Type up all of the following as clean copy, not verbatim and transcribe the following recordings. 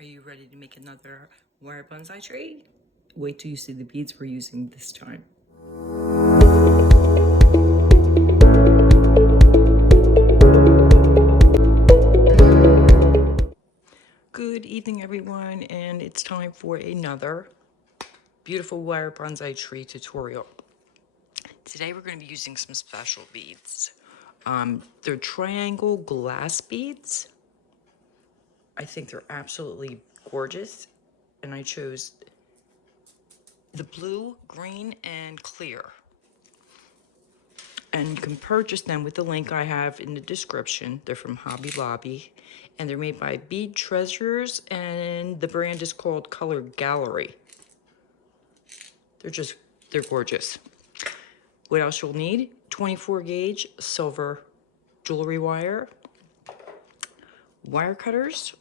Are you ready to make another wire bonsai tree? Wait till you see the beads we're using this time. Good evening, everyone, and it's time for another beautiful wire bonsai tree tutorial. Today we're going to be using some special beads. They're triangle glass beads. I think they're absolutely gorgeous, and I chose the blue, green, and clear. And you can purchase them with the link I have in the description. They're from Hobby Lobby, and they're made by Bead Treasures, and the brand is called Color Gallery. They're gorgeous. What else you'll need? 24 gauge silver jewelry wire, wire cutters,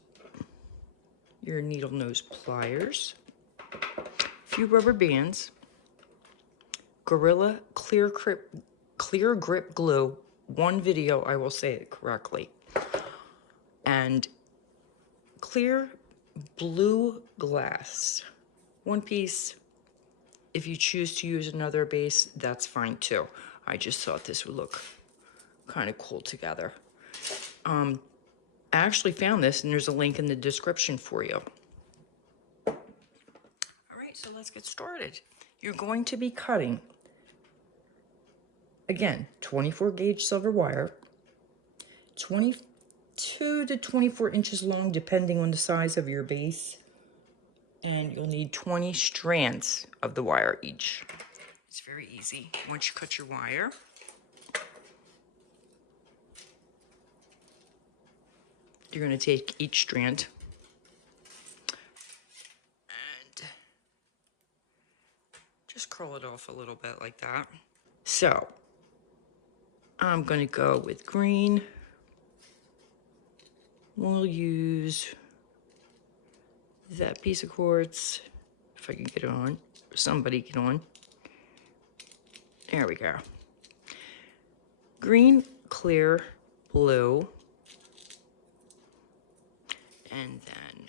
your needle nose pliers, a few rubber bands, Gorilla Clear Grip Glue. One video I will say it correctly. And clear blue glass. One piece. If you choose to use another base, that's fine too. I just thought this would look kind of cool together. I actually found this, and there's a link in the description for you. All right, so let's get started. You're going to be cutting, again, 24 gauge silver wire, 22 to 24 inches long, depending on the size of your base. And you'll need 20 strands of the wire each. It's very easy. Once you cut your wire, you're going to take each strand and just curl it off a little bit like that. So I'm going to go with green. We'll use that piece of quartz, if I can get it on, somebody get on. There we go. Green, clear, blue, and then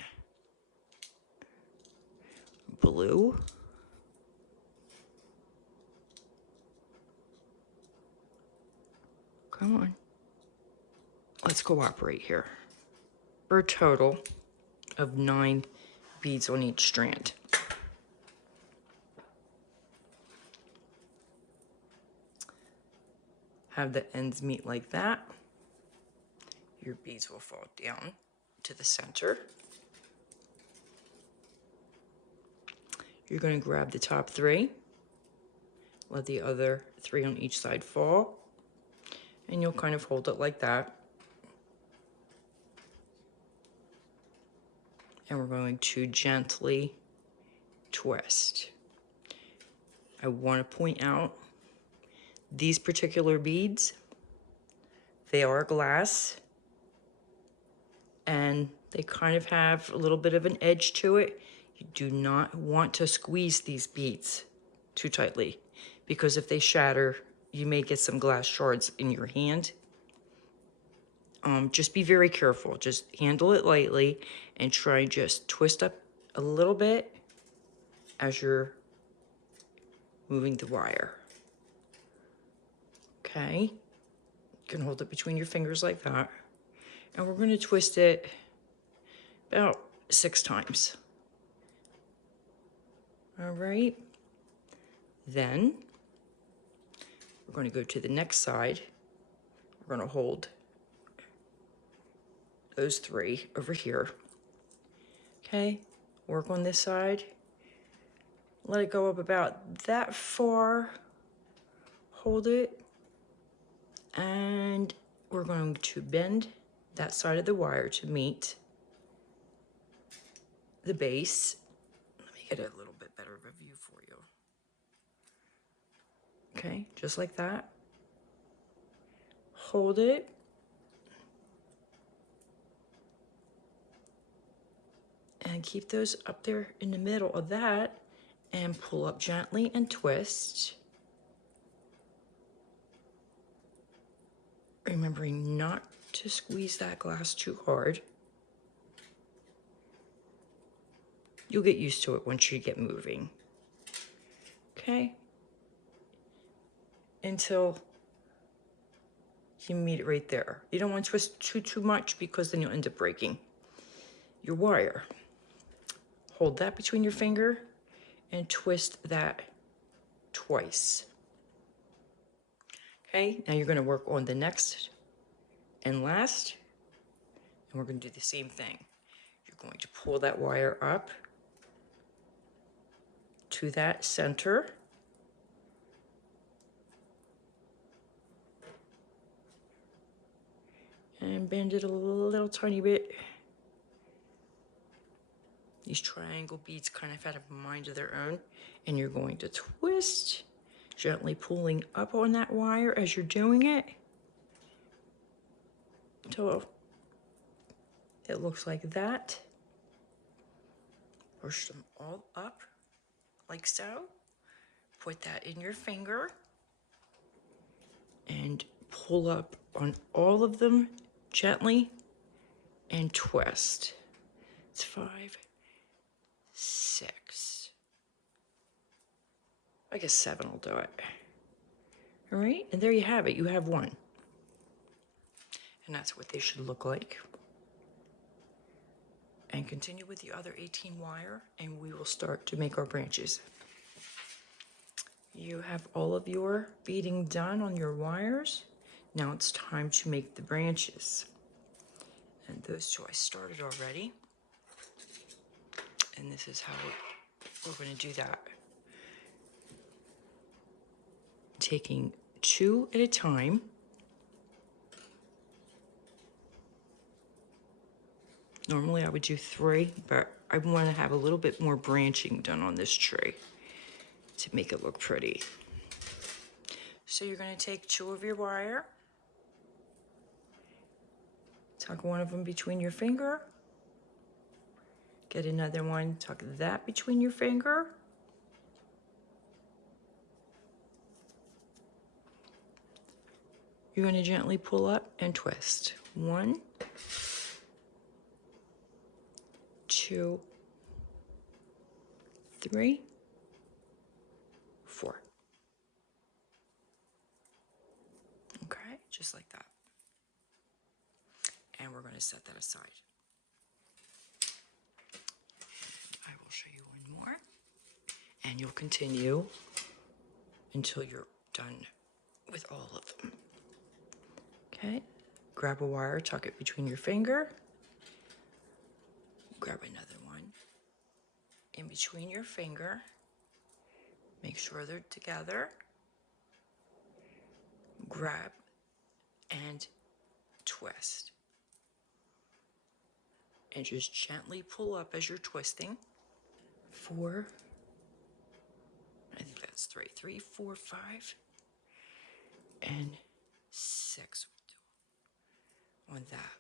blue, come on, let's cooperate here. For a total of 9 beads on each strand. Have the ends meet like that. Your beads will fall down to the center. You're going to grab the top 3, let the other 3 on each side fall, and you'll kind of hold it like that. And we're going to gently twist. I want to point out these particular beads, they are glass, and they kind of have a little bit of an edge to it. You do not want to squeeze these beads too tightly, because if they shatter, you may get some glass shards in your hand. Just be very careful. Just handle it lightly and try and just twist up a little bit as you're moving the wire. Okay, you can hold it between your fingers like that. And we're going to twist it about 6 times. All right. Then we're going to go to the next side. We're going to hold those 3 over here. Okay, work on this side. Let it go up about that far. Hold it. And we're going to bend that side of the wire to meet the base. Let me get a little bit better of a view for you. Okay, just like that. Hold it. And keep those up there in the middle of that, and pull up gently and twist. Remembering not to squeeze that glass too hard. You'll get used to it once you get moving. Okay? Until you meet it right there. You don't want to twist too much because then you'll end up breaking your wire. Hold that between your finger and twist that twice. Okay, now you're going to work on the next and last, and we're going to do the same thing. You're going to pull that wire up to that center. And bend it a little tiny bit. These triangle beads kind of have a mind of their own. And you're going to twist, gently pulling up on that wire as you're doing it. Until it looks like that. Push them all up, like so. Put that in your finger. And pull up on all of them gently and twist. It's 5, 6. I guess 7 will do it. All right, and there you have it. You have one. And that's what they should look like. And continue with the other 18 wire, and we will start to make our branches. You have all of your beading done on your wires. Now it's time to make the branches. And those two I started already. And this is how we're going to do that. Taking 2 at a time. Normally I would do 3, but I want to have a little bit more branching done on this tree to make it look pretty. So you're going to take 2 of your wire, tuck one of them between your finger, get another one, tuck that between your finger, you're going to gently pull up and twist. 1, 2, 3, 4. Okay, just like that. And we're going to set that aside. I will show you one more. And you'll continue until you're done with all of them. Okay, grab a wire, tuck it between your finger. Grab another one in between your finger. Make sure they're together. Grab and twist. And just gently pull up as you're twisting. 4, I think that's 3, 3, 4, 5, and 6 will do on that.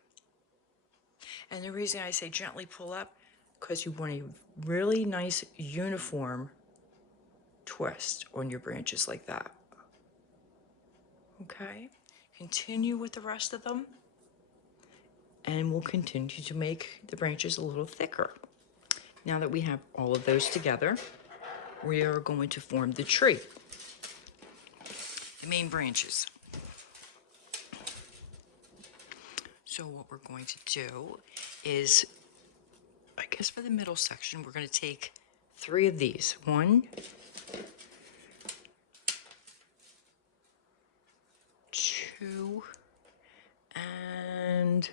And the reason I say gently pull up, because you want a really nice uniform twist on your branches like that. Okay, continue with the rest of them, and we'll continue to make the branches a little thicker. Now that we have all of those together, we are going to form the tree, the main branches. So what we're going to do is, I guess for the middle section, we're going to take 3 of these. 1, 2, and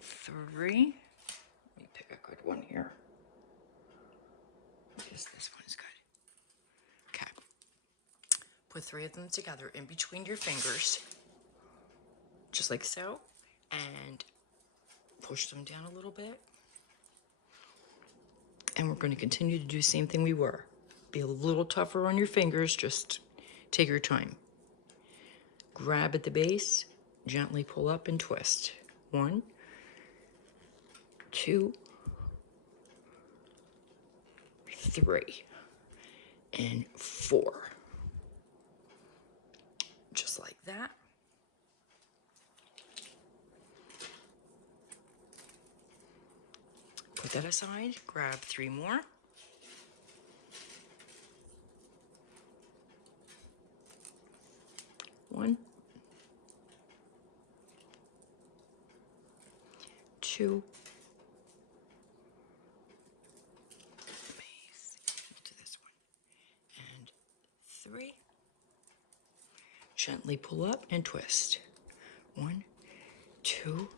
3. Let me pick a good one here. I guess this one's good. Okay. Put 3 of them together in between your fingers, just like so, and push them down a little bit. And we're going to continue to do the same thing we were. Be a little tougher on your fingers, just take your time. Grab at the base, gently pull up and twist. 1, 2, 3, and 4. Just like that. Put that aside, grab 3 more. One, two, we'll do this one, and 3. Gently pull up and twist. 1, 2,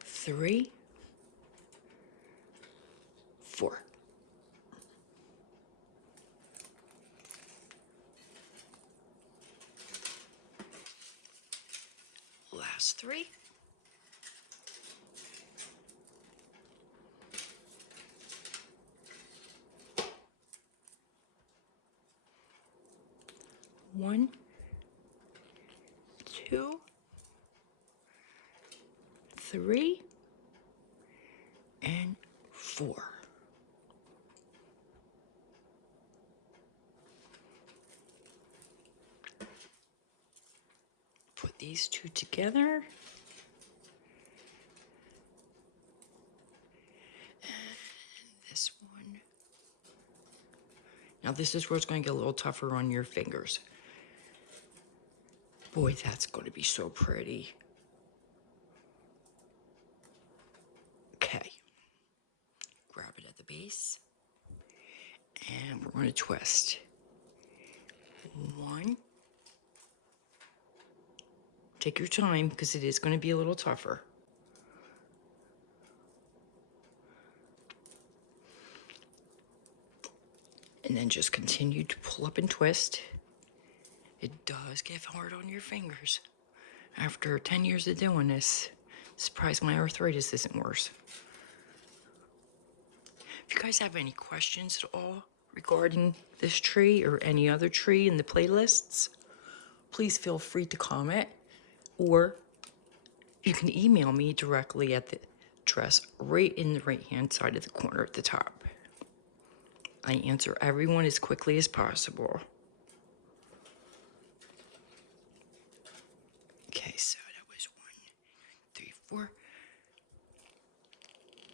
3, 4. Last 3. 1, 2, 3, and 4. Put these 2 together. And this one. Now this is where it's going to get a little tougher on your fingers. Boy, that's going to be so pretty. Okay. Grab it at the base. And we're going to twist. 1. Take your time because it is going to be a little tougher. And then just continue to pull up and twist. It does get hard on your fingers. After 10 years of doing this, surprised my arthritis isn't worse. If you guys have any questions at all regarding this tree or any other tree in the playlists, please feel free to comment, or you can email me directly at the address right in the right-hand side of the corner at the top. I answer everyone as quickly as possible. Okay, so that was 1, 3, 4,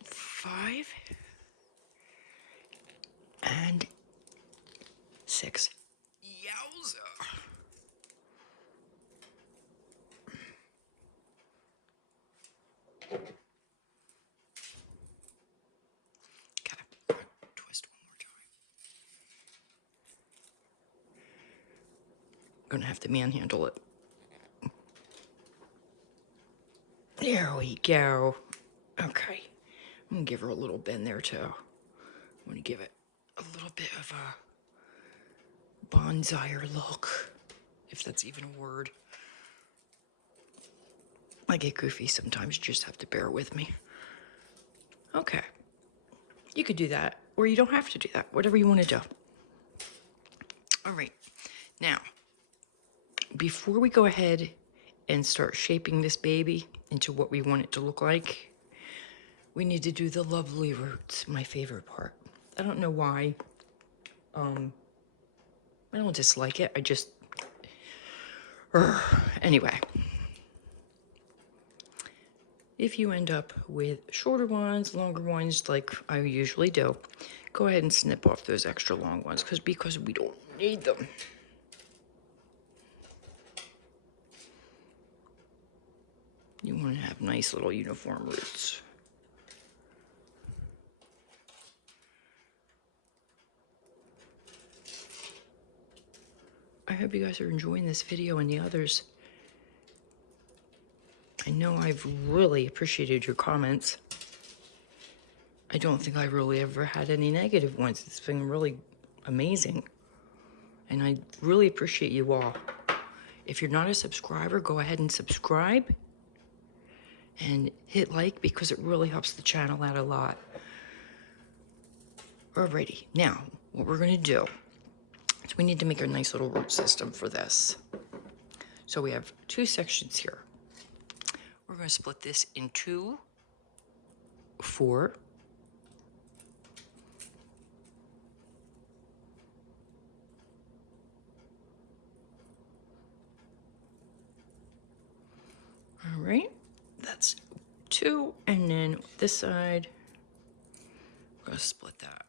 5, and 6. Yowza! Okay, twist one more time. I'm gonna have to manhandle it. There we go. Okay, I'm gonna give her a little bend there too. I'm gonna give it a little bit of a bonsai look, if that's even a word. I get goofy sometimes, you just have to bear with me. Okay, you could do that, or you don't have to do that, whatever you want to do. All right, now, before we go ahead and start shaping this baby into what we want it to look like, we need to do the lovely roots, my favorite part. I don't know why. I don't dislike it, I just... Anyway. If you end up with shorter ones, longer ones, like I usually do, go ahead and snip off those extra long ones, because we don't need them. You want to have nice little uniform roots. I hope you guys are enjoying this video and the others. I know I've really appreciated your comments. I don't think I really ever had any negative ones. It's been really amazing. And I really appreciate you all. If you're not a subscriber, go ahead and subscribe. And hit like, because it really helps the channel out a lot. Alrighty, now, what we're gonna do is we need to make a nice little root system for this. So we have 2 sections here. We're gonna split this into 4. All right, that's 2, and then this side, we're going to split that.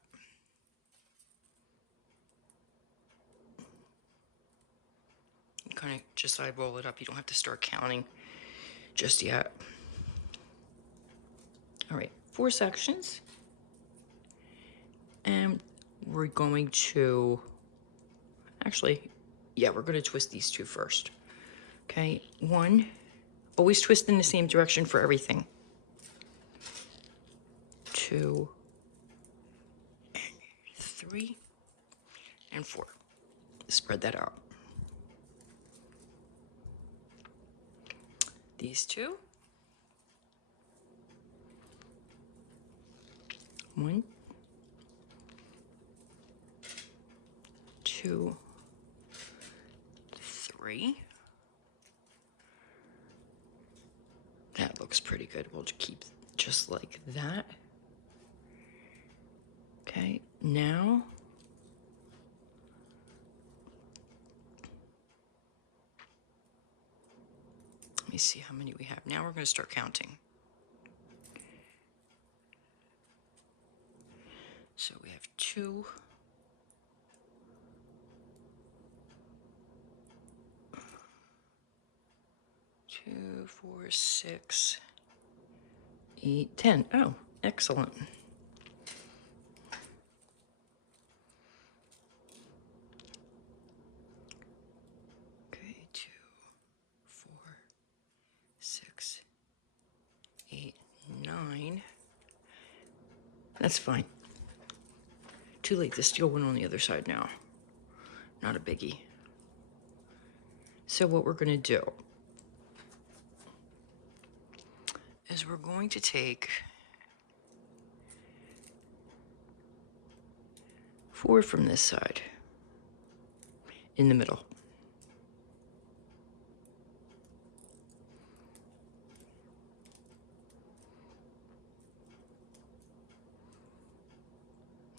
Kind of just eyeball it up. You don't have to start counting just yet. All right, 4 sections. And we're going to, actually, yeah, we're going to twist these 2 first. Okay, 1, always twist in the same direction for everything. 2, and 3, and 4. Spread that out. These 2. 1, 2, 3. That looks pretty good. We'll keep just like that. Okay, now let me see how many we have. Now we're going to start counting. So we have 2, 2, 4, 6, 8, 10. Oh, excellent. Okay, 2, 4, 6, 8, 9. That's fine. Too late to steal one on the other side now. Not a biggie. So what we're going to do is we're going to take 4 from this side in the middle.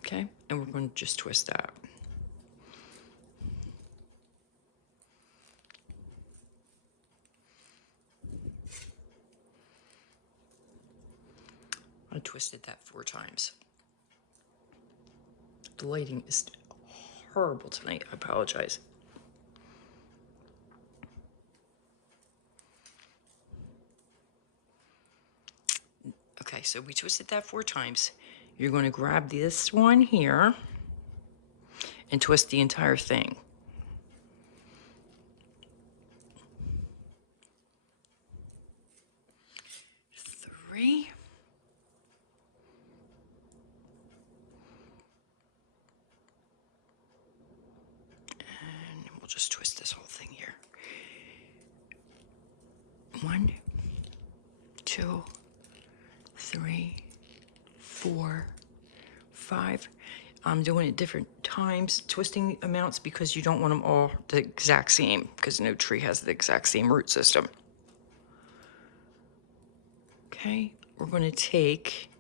Okay, and we're going to just twist that. I twisted that 4 times. The lighting is horrible tonight. I apologize. Okay, so we twisted that 4 times. You're going to grab this one here and twist the entire thing. Three. And we'll just twist this whole thing here. 1, 2, 3, 4, 5. I'm doing it different times, twisting amounts, because you don't want them all the exact same, because no tree has the exact same root system. Okay, we're going to take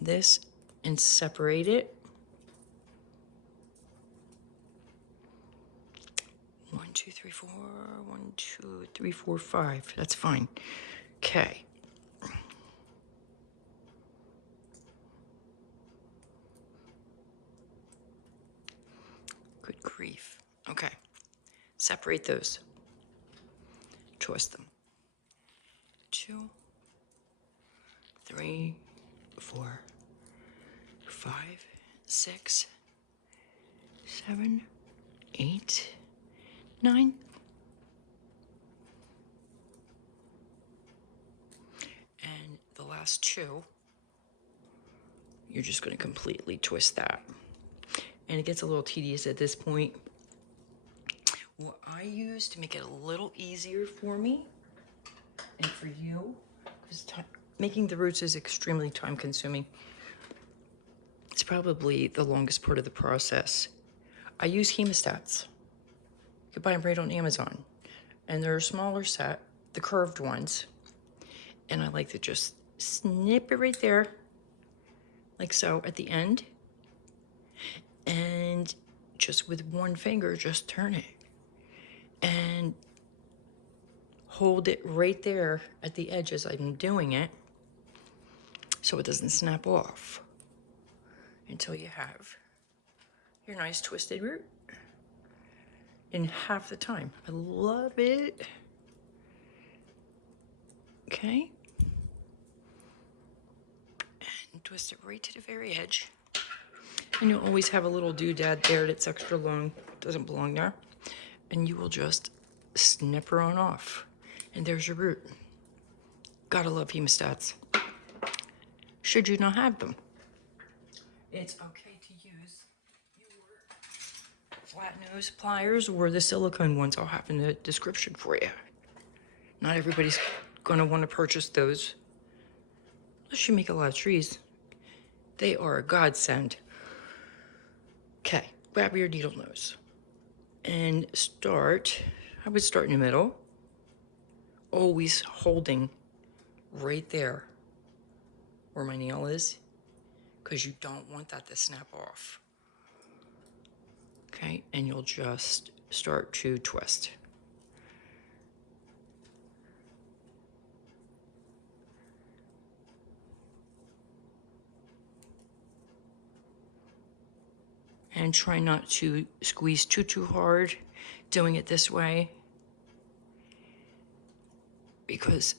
this and separate it. 1, 2, 3, 4. 1, 2, 3, 4, 5. That's fine. Okay. Good grief. Okay. Separate those. Twist them. 2, 3, 4, 5, 6, 7, 8, 9. And the last 2, you're just going to completely twist that. And it gets a little tedious at this point. What I use to make it a little easier for me and for you, because making the roots is extremely time consuming. It's probably the longest part of the process. I use HEMOSTATS. You can buy them right on Amazon. And they're a smaller set, the curved ones. And I like to just snip it right there, like so, at the end. And just with one finger, just turn it. And hold it right there at the edge as I'm doing it so it doesn't snap off until you have your nice twisted root in half the time. I love it. Okay. And twist it right to the very edge. And you'll always have a little doodad there that's extra long, doesn't belong there. And you will just snip her on off. And there's your root. Gotta love hemostats. Should you not have them, it's okay to use your flat nose pliers or the silicone ones I'll have in the description for you. Not everybody's gonna want to purchase those unless you make a lot of trees. They are a godsend. Okay, grab your needle nose and start. I would start in the middle, always holding right there where my nail is, because you don't want that to snap off. Okay, and you'll just start to twist. And try not to squeeze too hard doing it this way, because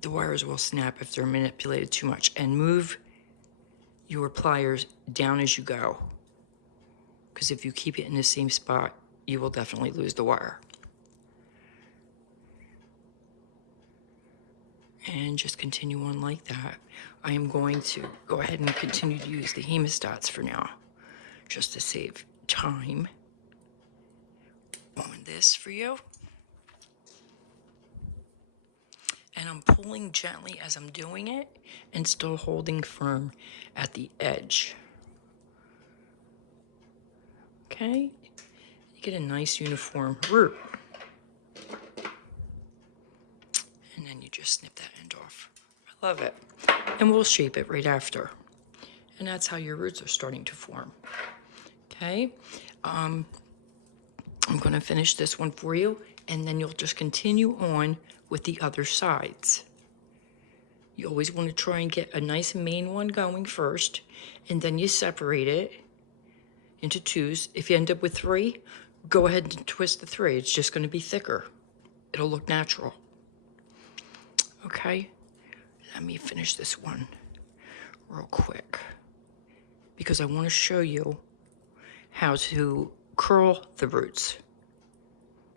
the wires will snap if they're manipulated too much. And move your pliers down as you go, because if you keep it in the same spot, you will definitely lose the wire. And just continue on like that. I am going to go ahead and continue to use the hemostats for now, just to save time on this for you. And I'm pulling gently as I'm doing it and still holding firm at the edge. Okay, you get a nice uniform root. And then you just snip that end off. I love it. And we'll shape it right after. And that's how your roots are starting to form. Okay, I'm gonna finish this one for you, and then you'll just continue on with the other sides. You always want to try and get a nice main one going first, and then you separate it into twos. If you end up with three, go ahead and twist the three. It's just going to be thicker. It'll look natural. Okay, let me finish this one real quick, because I want to show you how to curl the roots.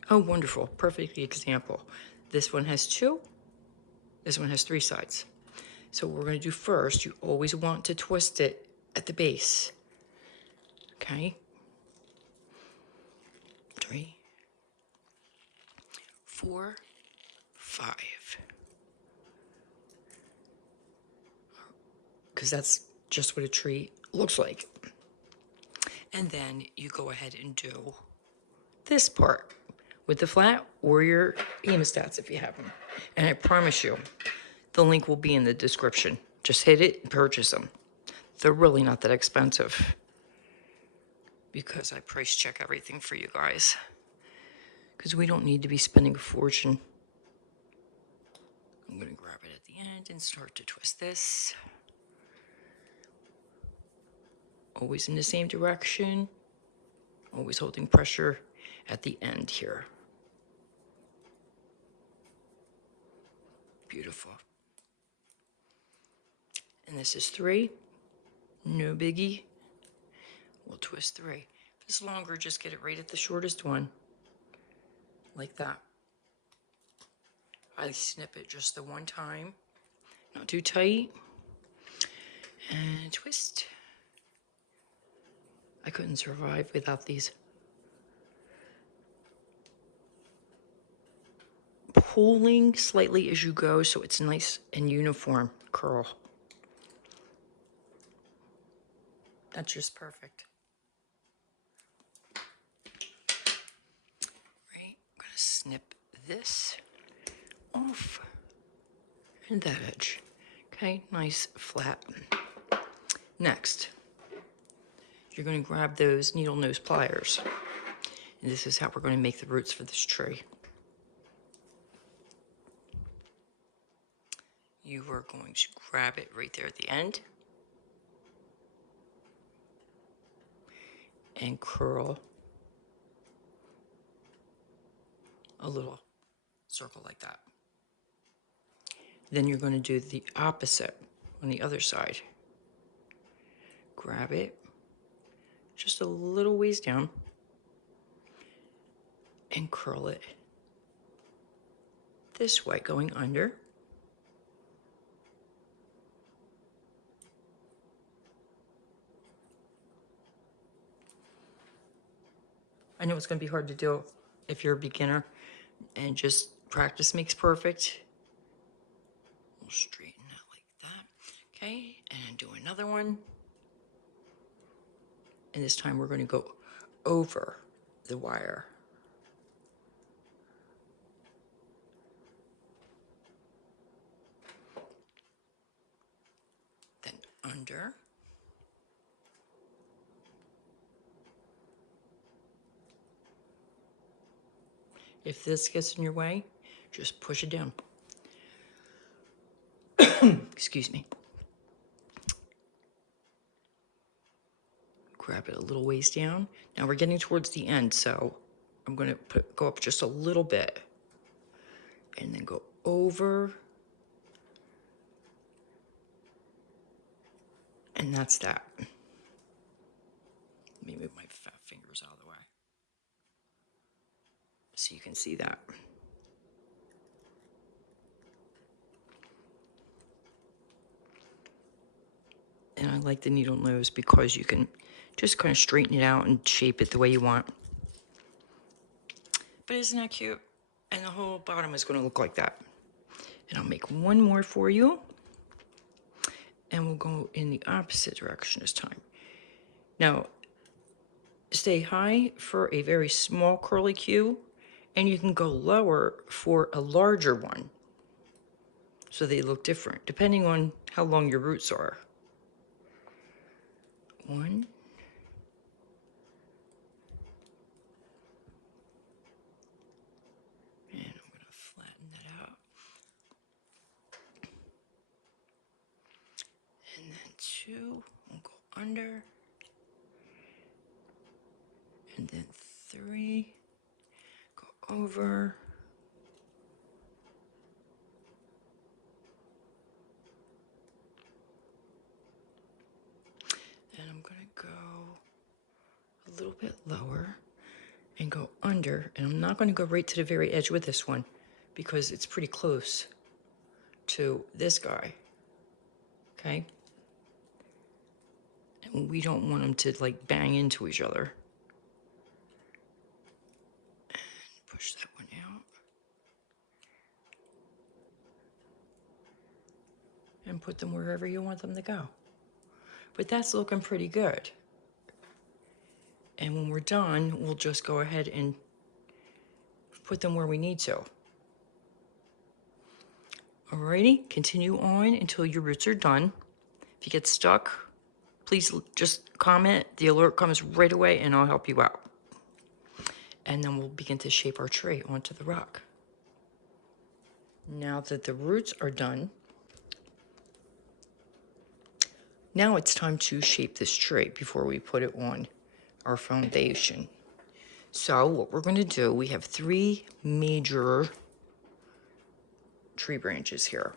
Oh, wonderful, perfect example. This one has two, this one has three sides. So what we're going to do first, you always want to twist it at the base. Okay, 3, 4, 5. Because that's just what a tree looks like. And then you go ahead and do this part with the flat or your hemostats if you have them. And I promise you, the link will be in the description. Just hit it and purchase them. They're really not that expensive, because I price check everything for you guys, because we don't need to be spending a fortune. I'm going to grab it at the end and start to twist this. Always in the same direction, always holding pressure at the end here. Beautiful. And this is 3, no biggie. We'll twist 3. If it's longer, just get it right at the shortest one, like that. I snip it just the one time, not too tight, and twist. I couldn't survive without these. Pulling slightly as you go so it's nice and uniform curl. That's just perfect. Right, I'm gonna snip this off and that edge. Okay, nice flat. Next, you're gonna grab those needle nose pliers. And this is how we're gonna make the roots for this tree. you are going to grab it right there at the end and curl a little circle like that. Then you're going to do the opposite on the other side. Grab it just a little ways down and curl it this way, going under. I know it's going to be hard to do if you're a beginner, and just practice makes perfect. We'll straighten it like that. Okay, and do another one. And this time we're going to go over the wire. Then under. If this gets in your way, just push it down. Excuse me. Grab it a little ways down. Now we're getting towards the end, so I'm going to go up just a little bit and then go over. And that's that. Let me move my fat fingers out of the way so you can see that. And I like the needle nose because you can just kind of straighten it out and shape it the way you want. But isn't that cute? And the whole bottom is going to look like that. And I'll make one more for you. And we'll go in the opposite direction this time. Now, stay high for a very small curly Q, and you can go lower for a larger one. So they look different, depending on how long your roots are. One. And I'm going to flatten that out. And then two, we'll go under. And then three, go over. And I'm going to go a little bit lower and go under. And I'm not going to go right to the very edge with this one because it's pretty close to this guy. Okay? And we don't want them to like bang into each other. And push that one out. And put them wherever you want them to go. But that's looking pretty good. And when we're done, we'll just go ahead and put them where we need to. Alrighty, continue on until your roots are done. If you get stuck, please just comment. The alert comes right away and I'll help you out. And then we'll begin to shape our tree onto the rock. Now that the roots are done, now it's time to shape this tree before we put it on our foundation. So what we're going to do, we have three major tree branches here.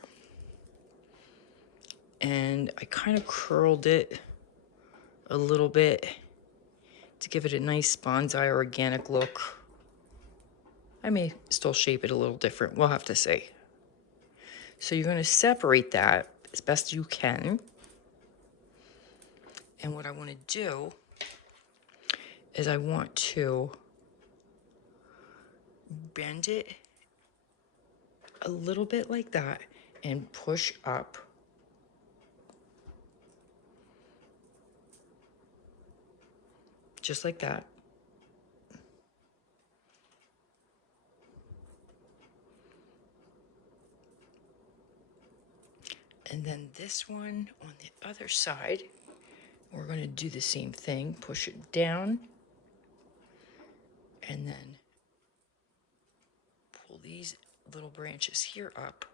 And I kind of curled it a little bit to give it a nice bonsai organic look. I may still shape it a little different, we'll have to see. So you're going to separate that as best you can. And what I want to do is I want to bend it a little bit like that and push up. Just like that. And then this one on the other side, we're going to do the same thing. Push it down. And then pull these little branches here up.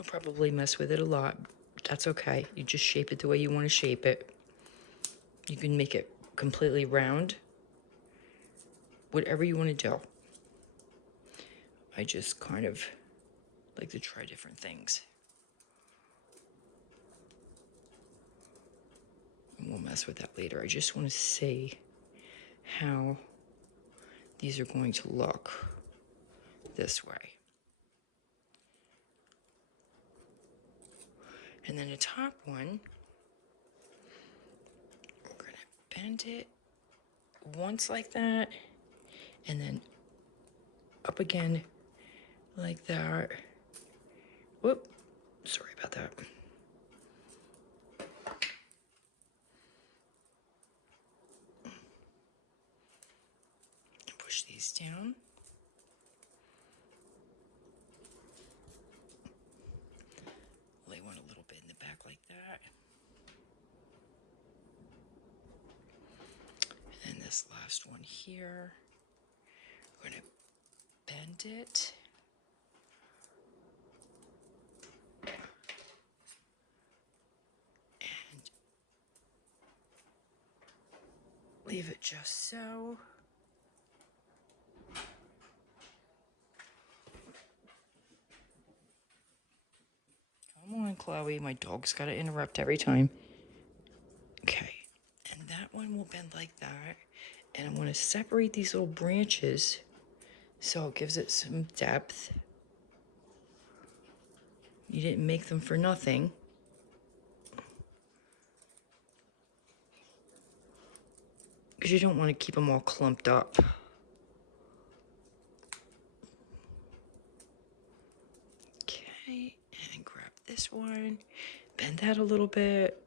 You'll probably mess with it a lot. That's okay. You just shape it the way you want to shape it. You can make it completely round. Whatever you want to do. I just kind of like to try different things. And we'll mess with that later. I just want to see how these are going to look this way. And then the top one, we're going to bend it once like that, and then up again like that. Whoop, sorry about that. Push these down. Lay one a little bit in the back like that. And then this last one here, we're going to bend it. And leave it just so. Come on, Chloe. My dog's got to interrupt every time. Okay. And that one will bend like that. And I'm going to separate these little branches so it gives it some depth. You didn't make them for nothing. Because you don't want to keep them all clumped up. Okay, and grab this one. Bend that a little bit.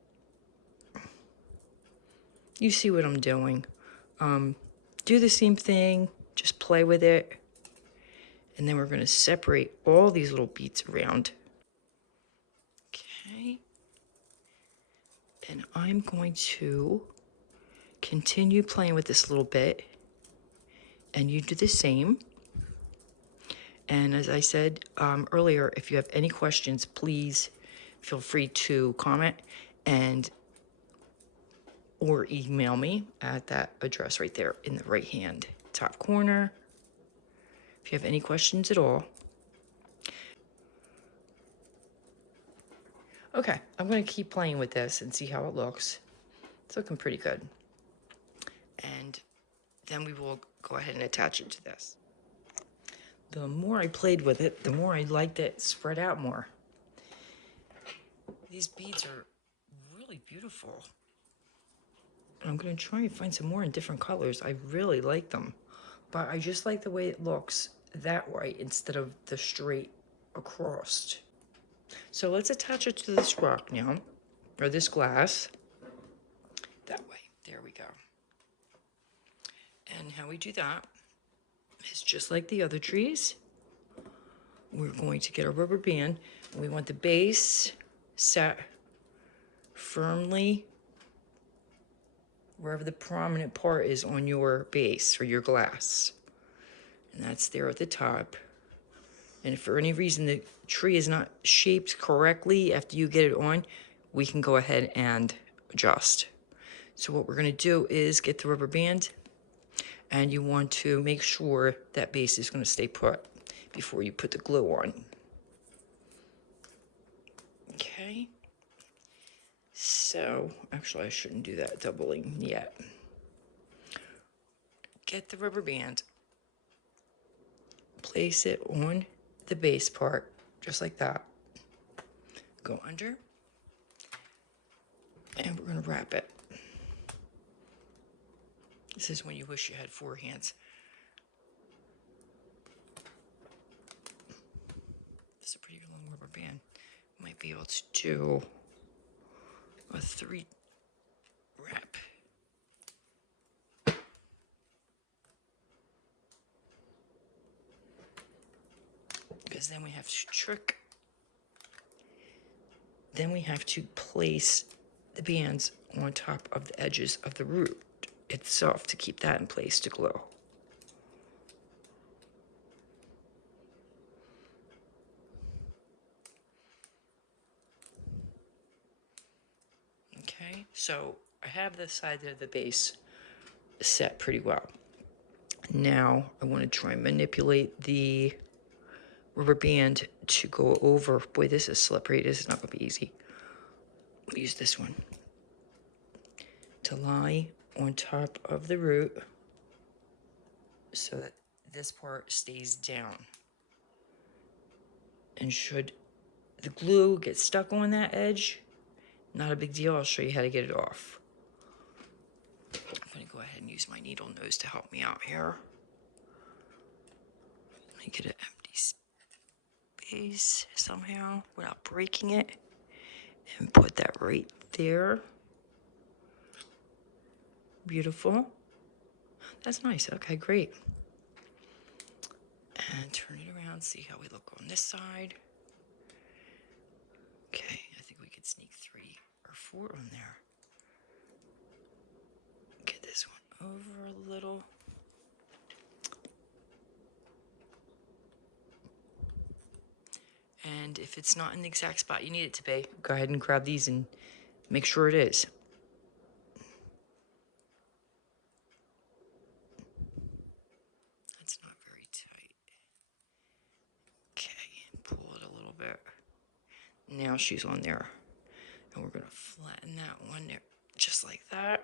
You see what I'm doing. Do the same thing, just play with it. And then we're going to separate all these little beads around. Okay. And I'm going to continue playing with this a little bit. And you do the same. And as I said earlier, if you have any questions, please feel free to comment or email me at that address right there in the right hand top corner. If you have any questions at all. Okay, I'm going to keep playing with this and see how it looks. It's looking pretty good. And then we will go ahead and attach it to this. The more I played with it, the more I liked it spread out more. These beads are really beautiful. I'm going to try and find some more in different colors. I really like them. But I just like the way it looks that way instead of the straight across. So let's attach it to this rock now, or this glass. That way. There we go. And how we do that is just like the other trees. We're going to get a rubber band. We want the base set firmly wherever the prominent part is on your base or your glass. And that's there at the top. And if for any reason the tree is not shaped correctly after you get it on, we can go ahead and adjust. So what we're going to do is get the rubber band, and you want to make sure that base is going to stay put before you put the glue on. Okay. So, actually I shouldn't do that doubling yet. Get the rubber band, place it on the base part, just like that. Go under, and we're going to wrap it. This is when you wish you had 4 hands. This is a pretty long rubber band. Might be able to do a 3 wrap. Because then we have to place the bands on top of the edges of the root itself to keep that in place to glue. Okay, so I have the side of the base set pretty well. Now I want to try and manipulate the rubber band to go over. Boy, this is slippery. This is not going to be easy. We'll use this one to lie on top of the root so that this part stays down. And should the glue get stuck on that edge, not a big deal. I'll show you how to get it off. I'm going to go ahead and use my needle nose to help me out here. Let me get an empty space somehow without breaking it. And put that right there. Beautiful. That's nice. Okay, great. And turn it around, see how we look on this side. Okay, I think we could sneak 3 or 4 on there. Get this one over a little. And if it's not in the exact spot you need it to be, go ahead and grab these and make sure it is. That's not very tight. Okay, pull it a little bit. Now she's on there. And we're going to flatten that one there, just like that.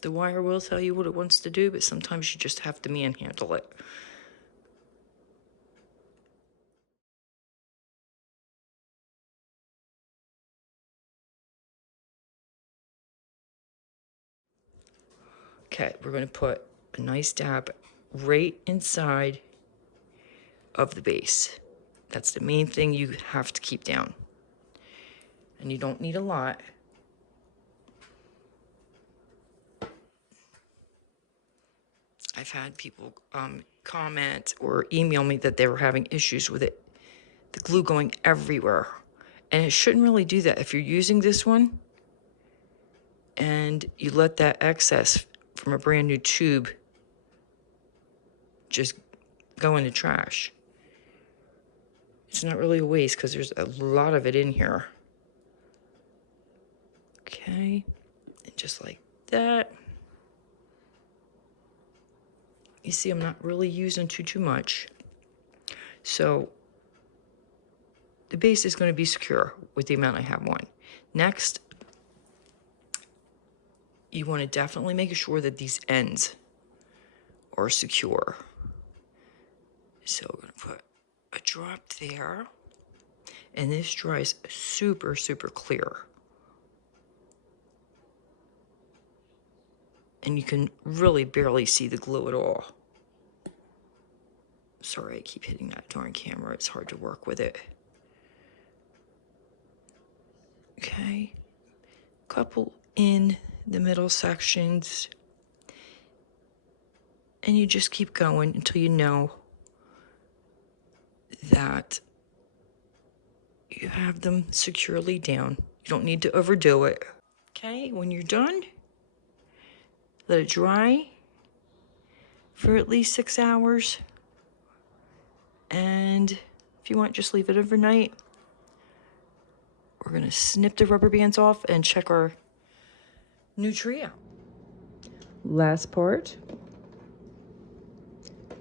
The wire will tell you what it wants to do, but sometimes you just have to manhandle it. Okay, we're going to put a nice dab right inside of the base. That's the main thing you have to keep down. And you don't need a lot. I've had people comment or email me that they were having issues with it, the glue going everywhere. And it shouldn't really do that. If you're using this one and you let that excess from a brand new tube just go in the trash, it's not really a waste because there's a lot of it in here. Okay, and just like that. You see, I'm not really using too much. So the base is going to be secure with the amount I have on. Next, you want to definitely make sure that these ends are secure. So we're going to put a drop there. And this dries super, super clear. And you can really barely see the glue at all. Sorry, I keep hitting that darn camera. It's hard to work with it. Okay. Couple in the middle sections. And you just keep going until you know that you have them securely down. You don't need to overdo it. Okay, when you're done, let it dry for at least 6 hours. And if you want, just leave it overnight. We're gonna snip the rubber bands off and check our new tree out. Last part.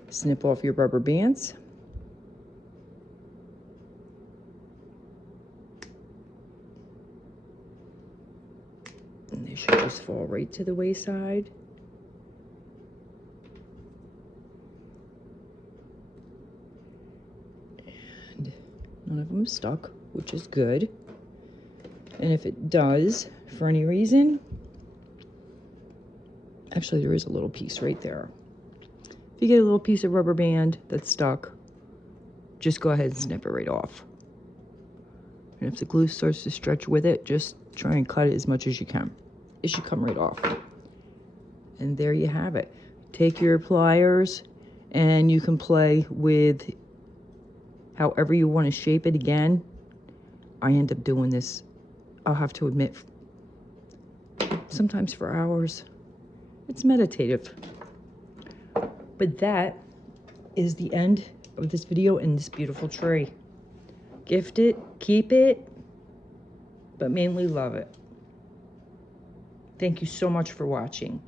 Snip off your rubber bands. And they should just fall right to the wayside. And none of them stuck, which is good. And if it does, for any reason, actually there is a little piece right there. If you get a little piece of rubber band that's stuck, just go ahead and snip it right off. And if the glue starts to stretch with it, just try and cut it as much as you can. It should come right off. And there you have it. Take your pliers and you can play with however you want to shape it again. I end up doing this, I'll have to admit, sometimes for hours. It's meditative. But that is the end of this video and this beautiful tree. Gift it, keep it, but mainly love it. Thank you so much for watching.